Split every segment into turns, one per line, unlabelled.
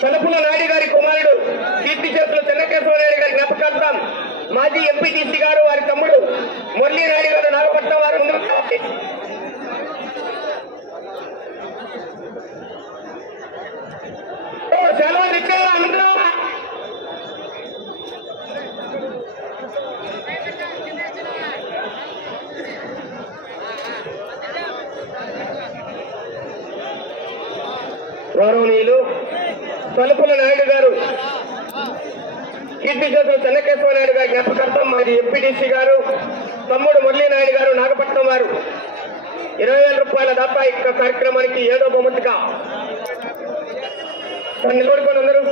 తలుపుల నాయుడు గారి కుమారుడు కీర్తి చేతులు చెన్నకేశ్వరరావు గారి జ్ఞాపకార్థం మాజీ ఎంపీటీసీ గారు వారి తమ్ముడు మురళీ నాయుడు గారు నాగపట్నం వారు ముందుకు ఓ, సెలవు దిక్కారా అందరూ గౌరవనీయులు తలుపుల నాయుడు గారు. కీర్తి చేతుల చెన్నకేశ్వర నాయుడు గారి జ్ఞాపకార్థం మాది ఎంపీటీసీ గారు తమ్ముడు మురళీ నాయుడు గారు నాగపట్నం వారు. ఇరవై వేల రూపాయల దాపా యొక్క కార్యక్రమానికి ఏదో బొమ్మటిగా నిలబడుకొని నిలబడుకోండి అందరూ.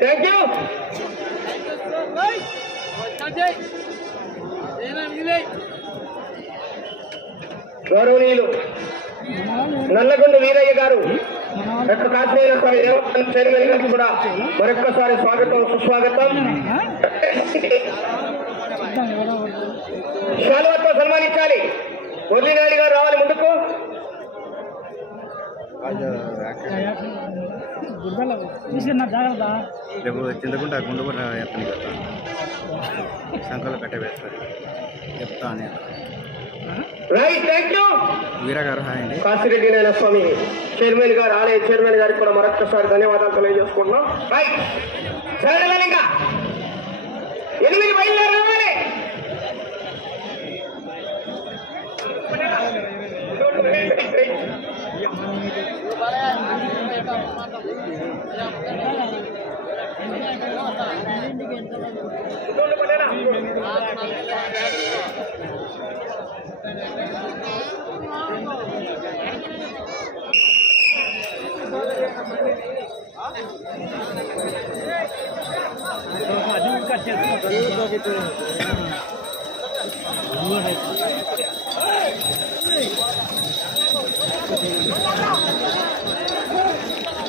థ్యాంక్ యూ గౌరవనీయులు నల్లగొండ వీరయ్య గారు యొక్క కాశ్మీర దేవస్థానం చైర్మన్ గారికి కూడా మరొక్కసారి స్వాగతం సుస్వాగతం. శాలువతో సన్మానించాలి. మురళీనాయుడు గారు రావాలి ముందుకు.
తీసుకున్నా జాగ్రత్త?
రేపు చింతకుంట గుండు కూడా ఎత్తని కదా సంకలో కట్టే వేస్తారు చెప్తా నేను
రైట్ థ్యాంక్ యూ
వీరా గారు హాయ్ అండి.
కాశిరెడ్డి నాయన స్వామి చైర్మన్ గారు ఆలయ చైర్మన్ గారికి కూడా మరొక్కసారి ధన్యవాదాలు తెలియజేసుకుంటున్నాం. రైట్. ఎనిమిది బయలుదేరి రావాలి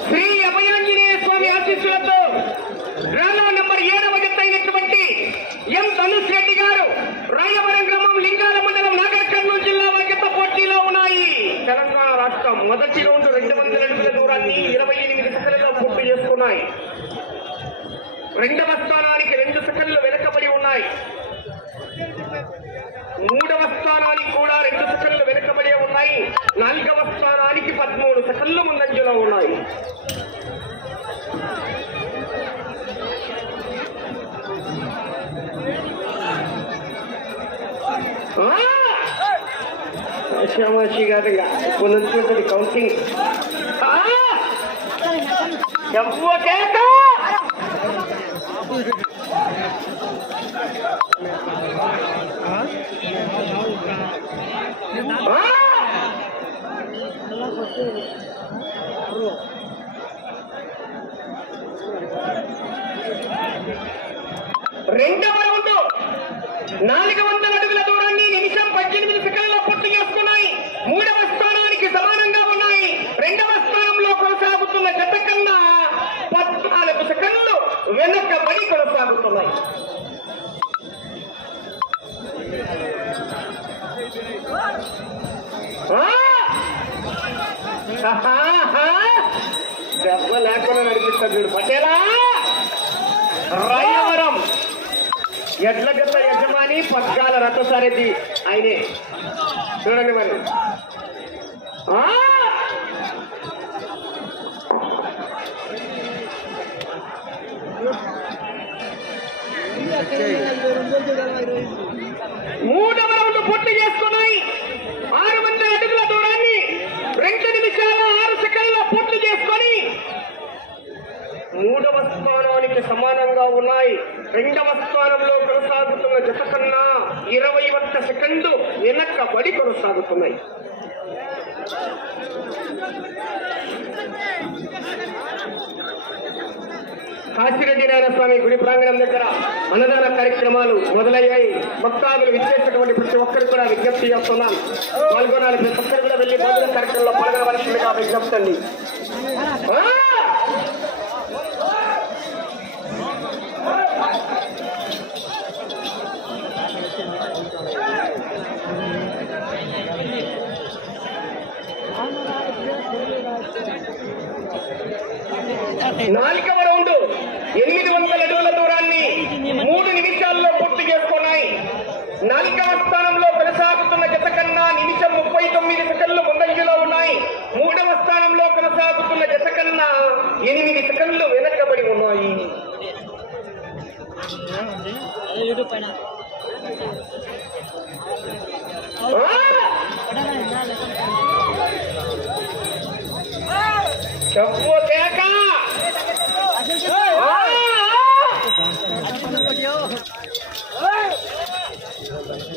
శ్రీ అభయాంజనేయ స్వామి ఆశీస్సులతో గ్రామం నంబర్ ఏడవ జత అయినటువంటి ఎం ధనుష్ రెడ్డి గారు రాయవరం గ్రామం లింగాల మండలం నాగర్ కర్నూలు జిల్లా వారి జత పోటీలో ఉన్నాయి తెలంగాణ రాష్ట్రం మొదటి రౌండ్ రెండు వందల అడుగుల దూరాన్ని ఇరవై ఎనిమిది సెకండ్లుగా పూర్తి చేసుకున్నాయి రెండవ స్థానానికి రెండు సెకండ్లు వెనకబడి ఉన్నాయి మూడవ స్థానానికి కూడా రెండు సెకండ్లు వెనుకబడి ఉన్నాయి నాలుగవ స్థానానికి పదమూడు సెకండ్లు ముందంజలో ఉన్నాయి శ్యామాషి గారు పునరుద్ధరి కౌంటింగ్ కేక రెండవ రౌండ్ నాలుగు వందల అడుగుల దూరాన్ని నిమిషం పద్దెనిమిది సెకండ్లలో పూర్తి చేసుకున్నాయి మూడవ స్థానానికి సమానంగా ఉన్నాయి రెండవ స్థానంలో కొనసాగుతున్న జత కన్నా పద్నాలుగు సెకండ్లు వెనకబడి కొనసాగుతున్నాయి దెబ్బ లేకుండా నడిపిస్తాడు వీడు. పటేలా! రాయవరం! ఎడ్ల గత యజమాని పద్గాల రథసారథి ఆయనే. చూడండి మరి. మూడవ స్థానానికి సమానంగా ఉన్నాయి. రెండవ స్థానంలో కొనసాగుతున్న జత కన్నా ఇరవై ఒక్క సెకండ్లు వెనక్కబడి కొనసాగుతున్నాయి. కాశీరెడ్డి నారాయణ స్వామి గుడి ప్రాంగణం దగ్గర అన్నదాన కార్యక్రమాలు మొదలయ్యాయి. భక్తాదులు విచ్చేసినటువంటి ప్రతి ఒక్కరు కూడా విజ్ఞప్తి చేస్తున్నాను పాల్గొనాలి ప్రతి ఒక్కరు కూడా వెళ్ళి భోజన కార్యక్రమంలో పాల్గొనవలసిందిగా విజ్ఞప్తి అండి ఆ! నాలుగవ రౌండ్ ఎనిమిది వందల అడుగుల దూరాన్ని మూడు నిమిషాల్లో పూర్తి చేసుకున్నాయి నాలుగవ స్థానంలో కొనసాగుతున్న జత కన్నా నిమిషం ముప్పై తొమ్మిది సెకండ్లు ముందంజలో ఉన్నాయి మూడవ స్థానంలో కొనసాగుతున్న జత కన్నా ఎనిమిది సెకండ్లు వెనకబడి ఉన్నాయి
యూట్యూబ్ పైన
ఆ! చెప్పు కేక ఆ!
సెకండ్ వచ్చాయి వచ్చాయి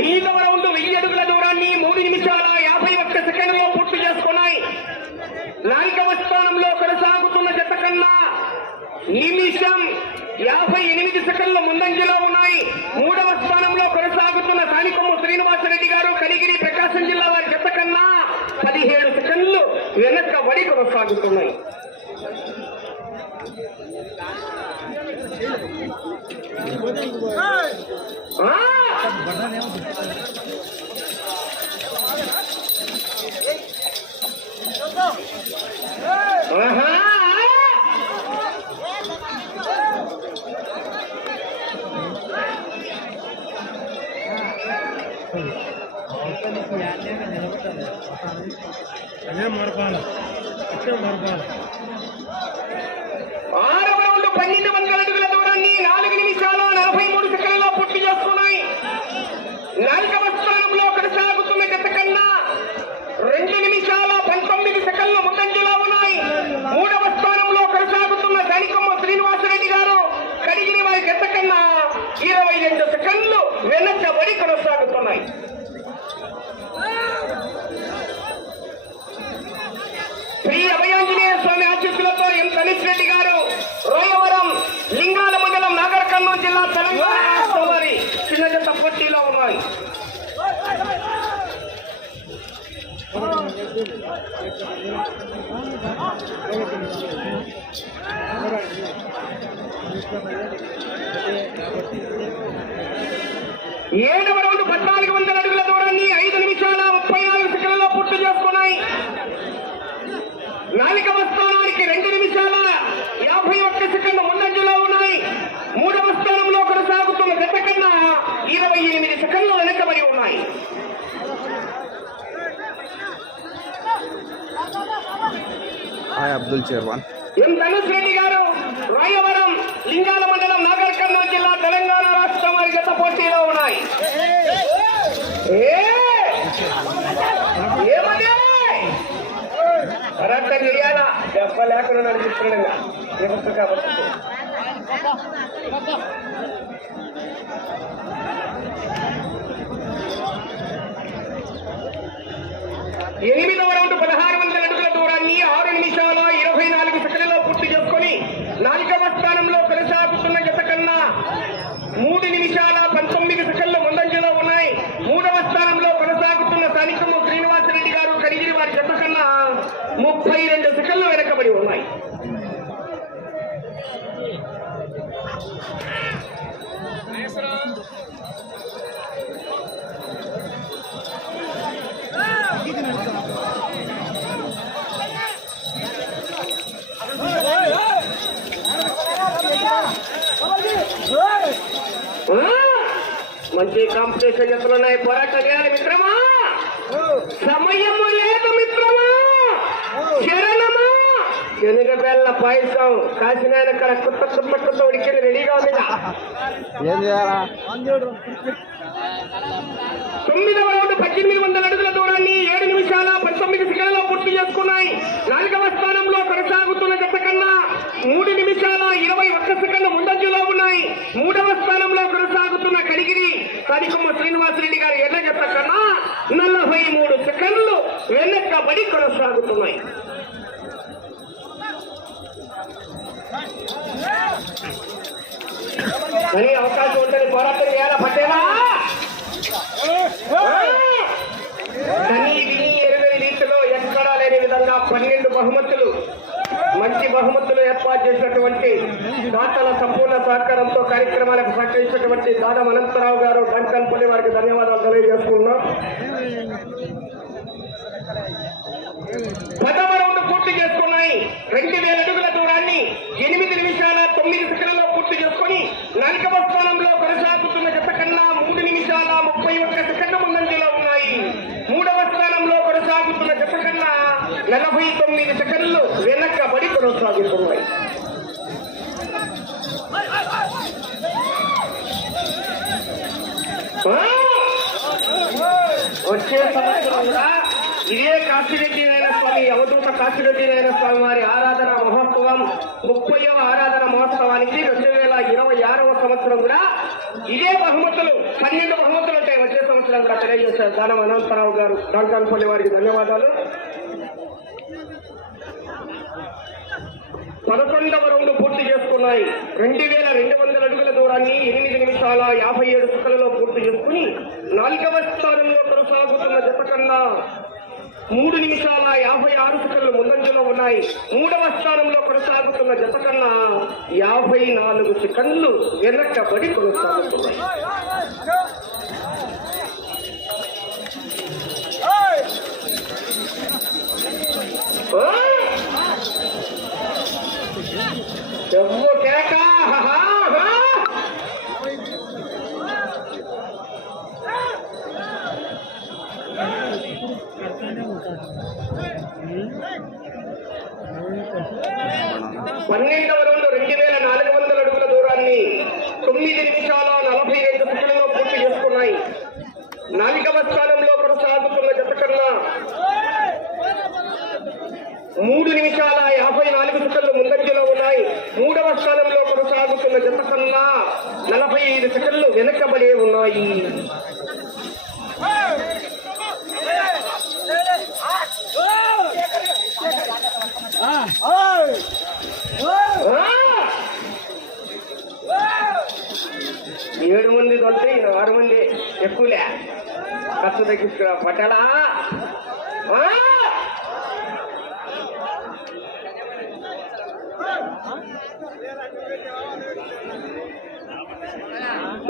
ఐదవ రౌండ్ వెయ్యి అడుగుల దూరాన్ని మూడు నిమిషాల యాభై ఒక్క సెకండ్లో పూర్తి చేసుకున్నాయి. నాలుగవ స్థానంలో కొనసాగుతున్న జత కన్నా నిమిషం యాభై ఎనిమిది సెకండ్ల ముందంజలో ఉన్నాయి. మూడవ స్థానంలో కొనసాగుతున్న సానికొమ్ము శ్రీనివాసరెడ్డి గారు కనిగిరి ప్రకాశం జిల్లా వారి జత కన్నా పదిహేడు సెకండ్లు వెనక్కబడి కొనసాగుతున్నాయి. ಏ ಮಾಡ್ಬಾರ್ದು ಅಷ್ಟೇ ಮಾಡ್ಬಾರ್ದು స్వామి ఆశీస్సులతో ఎం తనిష్ రెడ్డి గారు రోయవరం లింగాల మండలం నాగర్ కర్నూలు జిల్లా తెలంగాణ రాష్ట్రం వారి చిన్న జత పోటీలో ఉన్నాయి. ఏడవ రౌండ్ పద్నాలుగు వందల అడుగుల దూరాన్ని ఐదు నిమిషాల ముప్పై నాలుగు సెకండ్లలో పూర్తి చేసుకున్నాయి నాలుగవ స్థానానికి రెండు నిమిషాల యాభై ఒక్క సెకండ్ ముందంజలో ఉన్నాయి మూడవ స్థానంలో కొనసాగుతున్న గత కన్నా ఇరవై ఎనిమిది సెకండ్లు వెనకబడి ఉన్నాయి
hi Abdul chairman
M Dhanush Reddy గారు రాయవరం లింగాల మండలం నాగర్ కర్నూలు జిల్లా తెలంగాణ రాష్ట్రం వారి గత పోటీలో ఉన్నాయి. కరెక్ట్ తెలియాలా దెబ్బ లేకుండా నడిపిస్తున్నాడు ఎవరు కాబట్టి? ఎనిమిదవ రౌండ్ పదహారు వందల అడుగుల దూరాన్ని ఆరు నిమిషాల ఇరవై నాలుగు సెకండ్లలో పూర్తి చేసుకొని నాలుగవ స్థానంలో కొనసాగుతున్న గత కన్నా మూడు నిమిషాల పంతొమ్మిది సెకండ్ల ముందంజలో ఉన్నాయి మూడవ స్థానంలో కొనసాగుతున్న స్థానికము శ్రీనివాసరెడ్డి గారు కడిగిరి వారి జత కన్నా ముప్పై రెండు సెకండ్లు వెనకబడి ఉన్నాయి ఆ! మంచి కాంపిటీషన్ జతలున్నాయి పోరాటం చేయాలి మిత్రమా సమయము లేదు మిత్రమా శరణమా శనగ బెల్ల పాయసం కాసినాయన అక్కడ కుత్త కుత్త కుత్త ఉడికి రెడీగా ఉంది
ఏం చేయాలా?
తొమ్మిదవ రౌండ్ పద్దెనిమిది వందల అడుగుల దూరాన్ని ఏడు నిమిషాల పంతొమ్మిది సెకండ్లలో పూర్తి చేసుకున్నాయి. నాలుగవ స్థానంలో కొనసాగుతున్న జత కన్నా మూడు నిమిషాల ఇరవై ఒక్క సెకండ్ల ముందంజలో ఉన్నాయి. మూడవ స్థానంలో కొనసాగుతున్న కడిగిరి సరికొమ్మ శ్రీనివాసరెడ్డి గారి ఎర్ర జత కన్నా నలభై మూడు సెకండ్లు వెనక్కబడి కొనసాగుతున్నాయి కానీ అవకాశం ఉంటుంది పోరాటం చేయాలా పట్టేలా కనీ విని ఎరుగని రీతిలో ఎక్కడా లేని విధంగా పన్నెండు బహుమతులు మంచి బహుమతులు ఏర్పాటు చేసినటువంటి దాతల సంపూర్ణ సహకారంతో కార్యక్రమాలకు సహకరించినటువంటి దానం అనంతరావు గారు డంకన్పల్లి వారికి ధన్యవాదాలు తెలియజేసుకున్నాం పదవ రౌండ్ పూర్తి చేసుకున్నాయి. రెండు వేల అడుగుల దూరాన్ని ఎనిమిది నిమిషాల తొమ్మిది సెకండ్లలో పూర్తి చేసుకుని నాలుగవ స్థానంలో కొనసాగుతున్న జత కన్నా మూడు నిమిషాల ముప్పై ఒక్క సెకండ్ల ముందంజలో ఉన్నాయి మూడవ స్థానంలో కొనసాగుతున్న జత కన్నా నలభై తొమ్మిది సెకండ్లు వెనకబడి కొనసాగుతున్నాయి ఆ! ఇదే కాశీరెడ్డి స్వామి అవధూత కాశీరెడ్డి స్వామి వారి ఆరాధన మహోత్సవం ముప్పైవ ఆరాధన మహోత్సవానికి రెండు వేల ఇరవై ఆరవ సంవత్సరం కూడా ఇదే బహుమతులు పన్నెండు బహుమతులు ఉంటాయి. వచ్చే సంవత్సరం కూడా తెలియజేశారు దానం అనంతరావు గారు. దాంకాన్పల్లి వారికి ధన్యవాదాలు. పదకొండవ రౌండ్ పూర్తి చేసుకున్నాయి. రెండు వేల రెండు వందల దూరాన్ని ఎనిమిది నిమిషాల యాభై ఏడు సెకండ్లలో పూర్తి చేసుకుని నాలుగవ స్థానంలో కొనసాగుతున్న జత కన్నా మూడు నిమిషాల యాభై ఆరు సెకండ్లు ముందంజలో ఉన్నాయి మూడవ స్థానంలో కొనసాగుతున్న జత కన్నా యాభై నాలుగు సెకండ్లు వెనక్కబడి కొనసాగుతున్నాయి Oh! చెవ్వు కేక హహా, హా.
కడతానే ఉంటాడు
పన్నెండవ రౌండ్ రెండు వేల నాలుగు వందల అడుగుల దూరాన్ని తొమ్మిది నిమిషాల నలభై రెండు సెకండ్లలో పూర్తి చేసుకున్నాయి నాలుగవ స్థానంలో కొనసాగుతున్న జత కన్నా మూడు నిమిషాల యాభై నాలుగు సెకండ్లు ముందంజలో ఉన్నాయి మూడవ స్థానంలో కొనసాగుతున్న జత కన్నా నలభై ఐదు సెకండ్లు వెనకబడే ఉన్నాయి ఆ! ఏడు మంది దొరికితే ఈయన ఆరు మంది ఎక్కువలే. ఖర్చు తగ్గించుకురా పట్టాలా?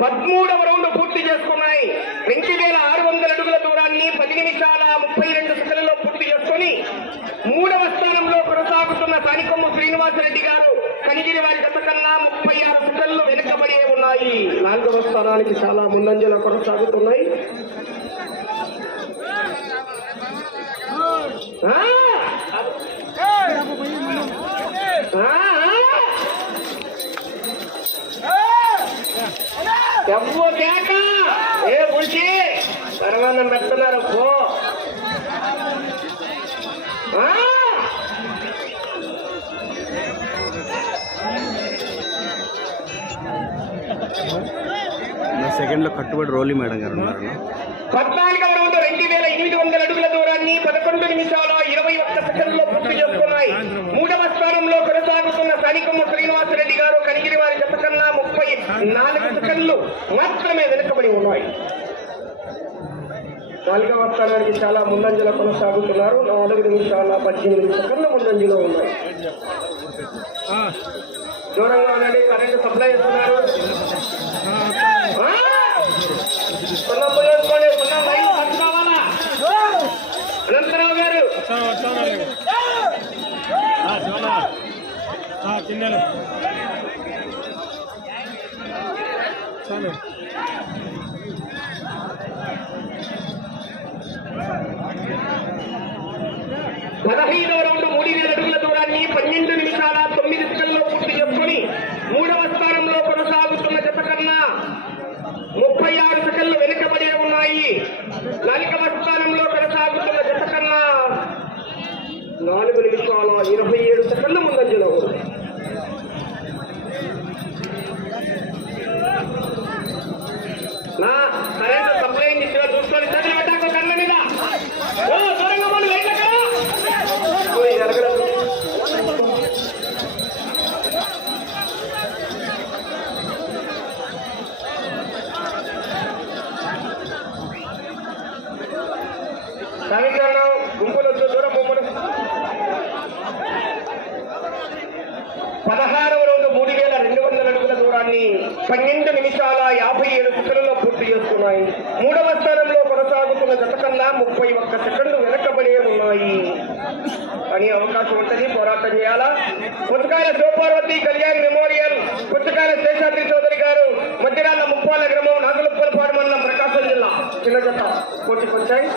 పదమూడవ రౌండ్ పూర్తి చేసుకున్నాయి. రెండు వేల ఆరు వందల అడుగుల దూరాన్ని పది నిమిషాల ముప్పై రెండు సెకండ్లలో పూర్తి చేసుకుని మూడవ స్థానంలో కొనసాగుతున్న సానికొమ్ము శ్రీనివాసరెడ్డి గారు కనిగిరి వారి గత కన్నా ముప్పై ఆరు సెకండ్లు వెనుకబడి నాలుగవ స్థానానికి చాలా ముందంజలో కొనసాగుతున్నాయి. ఎవ్వో కేక! ఏ పులిచి పరమాన్నం పెడుతున్నారు పో.
సెకండ్లో కట్టుబడి రోలి మేడం గారు ఉన్నారు.
పద్నాలుగవ రౌండ్ రెండు వేల ఎనిమిది వందల అడుగుల దూరాన్ని పదకొండు నిమిషాల ఇరవై ఒక్క సెకండ్లో పూర్తి చేసుకున్నాయి. మూడవ స్థానంలో కొనసాగుతున్న సనికొమ్మ శ్రీనివాసరెడ్డి గారు కనిగిరి వారి జత కన్నా ముప్పై నాలుగు సెకండ్లు మాత్రమే వెనుకబడి ఉన్నాయి. నాలుగవ స్థానానికి చాలా ముందంజలో కొనసాగుతున్నారు. నాలుగు నిమిషాల పద్దెనిమిది సెకండ్ల ముందంజలో ఉన్నాయి. దూరంగా ఉండండి కరెంటు సప్లై చేస్తున్నారు. అనంతరావు గారు
చిన్నలు చాలు
పదహైదవ రౌండ్ మూడు వేల అడుగుల దూరాన్ని పన్నెండు నిమిషాల తొమ్మిది సెకండ్లో పూర్తి చేసుకొని మూడవ స్థానంలో కొనసాగుతున్న జత కన్నా ముప్పై ఆరు సెకండ్లు వెనుకబడి ఉన్నాయి నాలుగవ స్థానంలో కొనసాగుతున్న జత కన్నా నాలుగు ఇరవై ఏడు సెకండ్ల ముందంజలో ఉంది నా కరెంట్ సప్లై ఇచ్చిన చూసుకొని చదివి పెట్టాక కళ్ళ మీద ఓ దూరంగా పోనీ, లైట్ ఎక్కడ? ఓ, ఇది ఎరగడం. పన్నెండు నిమిషాల యాభై ఏడు సెకండ్లలో పూర్తి చేసుకున్నాయి మూడవ స్థానంలో కొనసాగుతున్న జత కన్నా ముప్పై ఒక్క సెకండ్లు వెనకబడి ఉన్నాయి అని అవకాశం ఉంటుంది పోరాటం చేయాలా? పుస్తకాల శివపార్వతి కళ్యాణ్ మెమోరియల్ పుస్తకాల శేషాద్రి చౌదరి గారు మధ్యరాల ముప్పాల గ్రామం నాగులప్పలపాడు మండలం ప్రకాశం జిల్లా. చిన్న జత పోటీకొచ్చాయి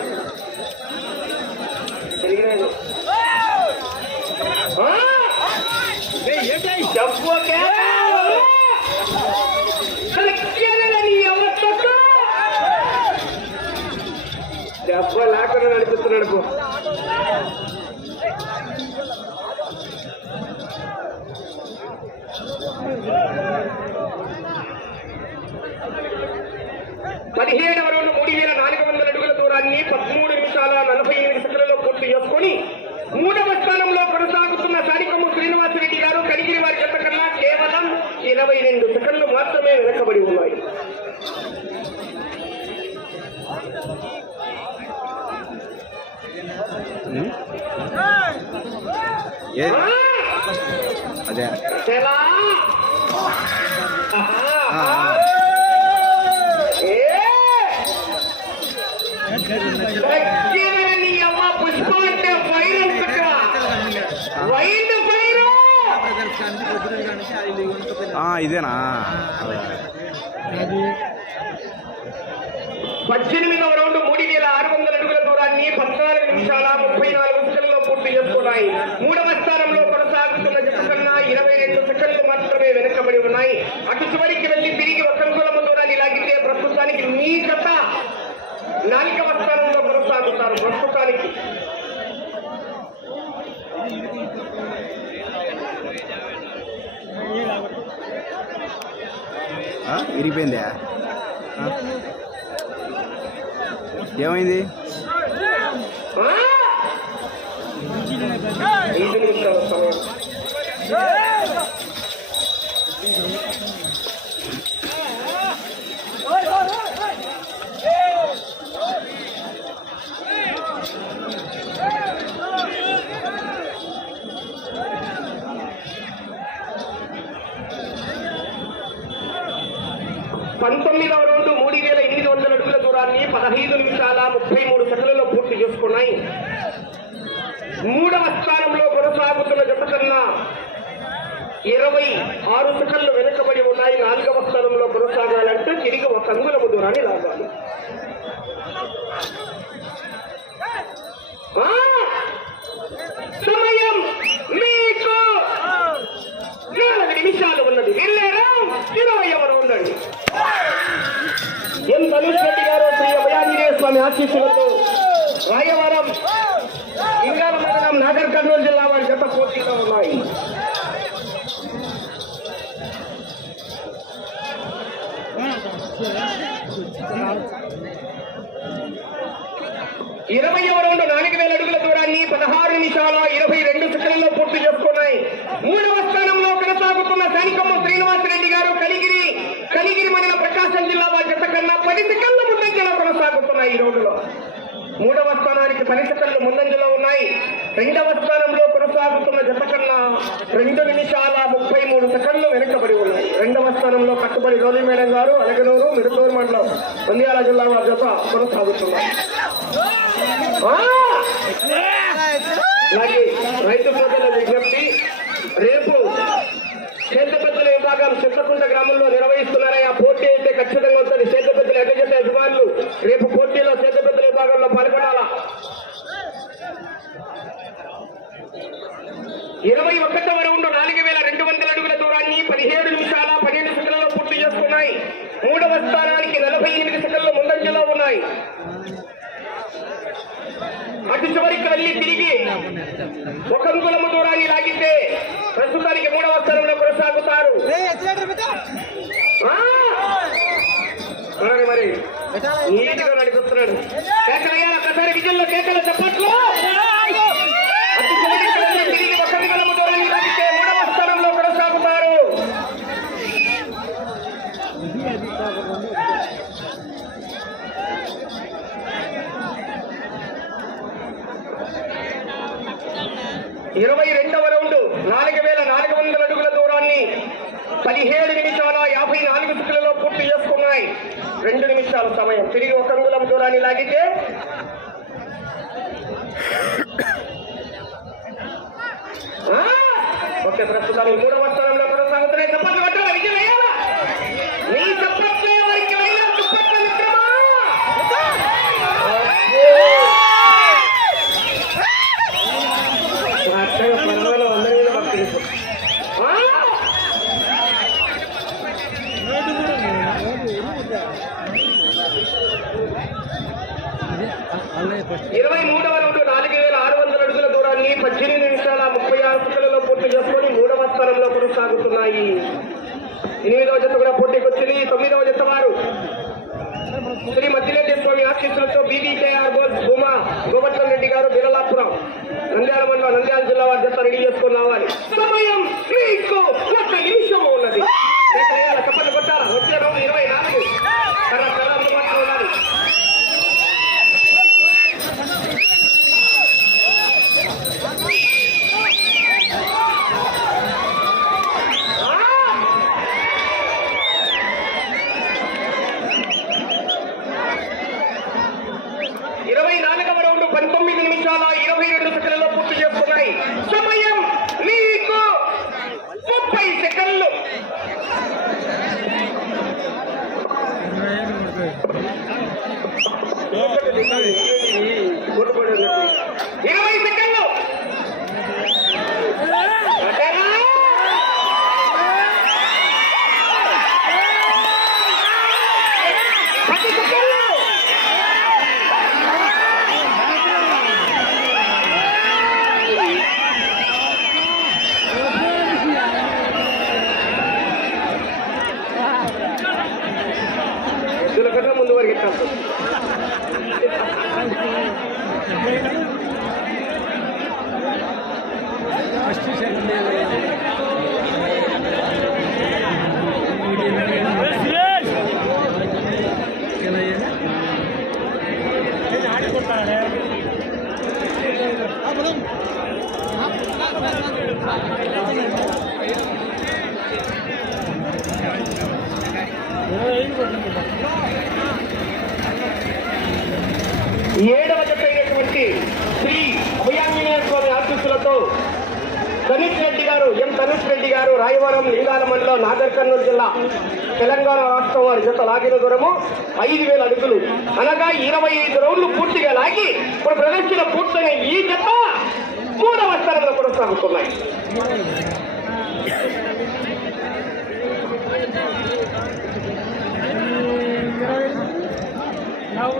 తెలియలేదు ఆ! పదిహేడవ ఆ, அமைதி ఆరు సెకండ్లు వెనుకబడి ఉన్నాయి. నాలుగవ స్థానంలో కొనసాగాలంటే తిరిగి ఒక అంగుళము దూరాన్ని లాగాలి. సమయం మీకు నాలుగు నిమిషాలు ఉన్నది. వెళ్ళారా ఇరవై ఎవరు ఉండండి ఎం ధనుష్ రెడ్డి గారు శ్రీ అభయాంజనేయ స్వామి ఆశీస్సులతో రాయవరం ఇంగాల మండలం నాగర్ కర్నూలు జిల్లా వారి జత పోటీలో ఉన్నాయి ఇరవై రౌండ్ నాలుగు వేల అడుగుల దూరాన్ని పదహారు నిమిషాల ఇరవై రెండు సెకండ్లలో పూర్తి చేసుకున్నాయి మూడవ స్థానంలో కొనసాగుతున్న సైనికమ్మ శ్రీనివాసరెడ్డి గారు కలిగిరి కలిగిరి మండల ప్రకాశం జిల్లా వారి జత కన్నా పది సెకండ్ల ముందంజలో కొనసాగుతున్నాయి ఈ రోజులో మూడవ స్థానానికి పరిస్థితులు సెకండ్లు ముందంజలో ఉన్నాయి. రెండవ స్థానంలో కొనసాగుతున్న జత కన్నా రెండు నిమిషాల ముప్పై మూడు సెకండ్లు వెనుకబడి ఉన్నాయి. రెండవ స్థానంలో కట్టుబడి రోలి మేడం గారు అలగనూరు మిరుతూరు మండలం నంద్యాల జిల్లా వారి జత కొనసాగుతున్నాయి. రైతు ప్రజల విజ్ఞప్తి రేపు సేద్యపెద్దల విభాగం చిత్తకుంట గ్రామంలో నిర్వహిస్తున్నారని ఆ పోటీ అయితే ఖచ్చితంగా రేపు పోటీలో సేద్యపెద్దల విభాగంలో పాల్గొనాలా? ఇరవై ఒకటవ రౌండ్ నాలుగు వేల రెండు వందల అడుగుల దూరాన్ని పదిహేడు నిమిషాల పన్నెండు సెకండ్లలో పూర్తి చేసుకున్నాయి. మూడవ స్థానానికి నలభై ఎనిమిది సెకండ్లు ముందంజలో ఉన్నాయి. అటు చివరికి వెళ్ళి తిరిగి ఒక అంగుళము దూరాన్ని లాగితే ప్రస్తుతానికి మూడవ స్థానంలో కొనసాగుతారు ఆ! చూడండి నీటిగా నడిపిస్తున్నాడు ఏడవ చెప్పేటటువంటి శ్రీ అభయాంజనేయ స్వామి ఆర్టిస్టులతో తనీష్ రెడ్డి గారు ఎం తనీష్ రెడ్డి గారు రాయవరం లింగాల మండలం నాగర్ కర్నూలు జిల్లా తెలంగాణ రాష్ట్రం వారి జత లాగిన దూరము ఐదు వేల అడుగులు. అనగా ఇరవై ఐదు రౌండ్లు పూర్తిగా లాగి ఇప్పుడు ప్రదర్శన పూర్తయిన ఈ జత ಮಾತಾಡಿದ್ರೆ
ಕೂಡ ಸಾಗುತ್ತಿಲ್ಲ ನಾವು